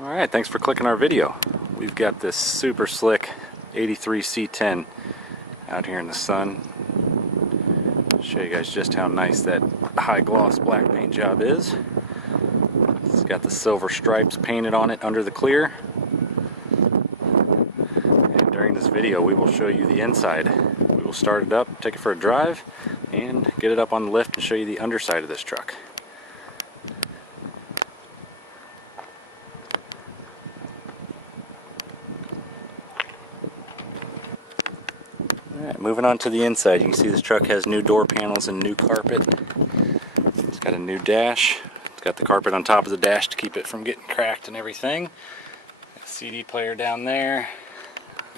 Alright, thanks for clicking our video. We've got this super slick 83 C10 out here in the sun. I'll show you guys just how nice that high gloss black paint job is. It's got the silver stripes painted on it under the clear. And during this video we will show you the inside. We will start it up, take it for a drive, and get it up on the lift and show you the underside of this truck. Alright, moving on to the inside, you can see this truck has new door panels and new carpet. It's got a new dash. It's got the carpet on top of the dash to keep it from getting cracked and everything. Got a CD player down there.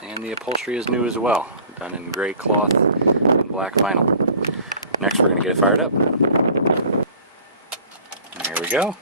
And the upholstery is new as well, done in gray cloth and black vinyl. Next we're going to get it fired up. Here we go.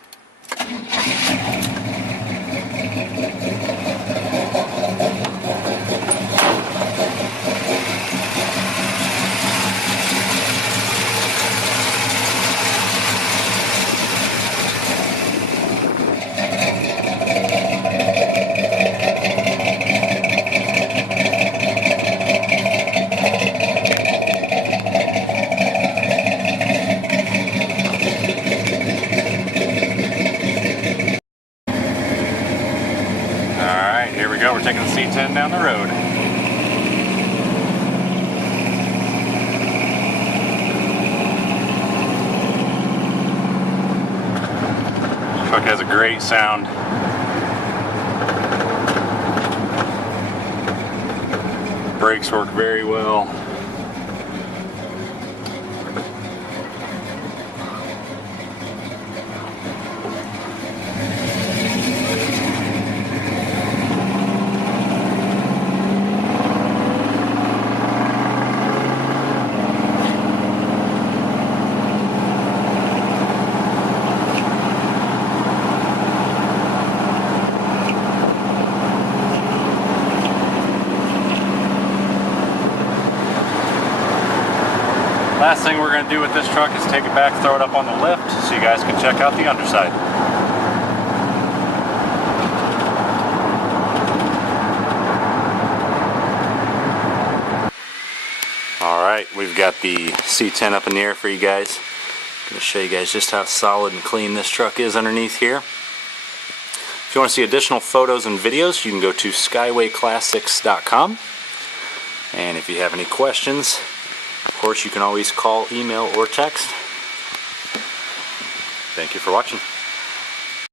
Here we go, we're taking the C10 down the road. This truck has a great sound. Brakes work very well. Last thing we're going to do with this truck is take it back, throw it up on the lift so you guys can check out the underside. Alright, we've got the C10 up in the air for you guys. I'm going to show you guys just how solid and clean this truck is underneath here. If you want to see additional photos and videos, you can go to skywayclassics.com. And if you have any questions, of course, you can always call, email, or text. Thank you for watching.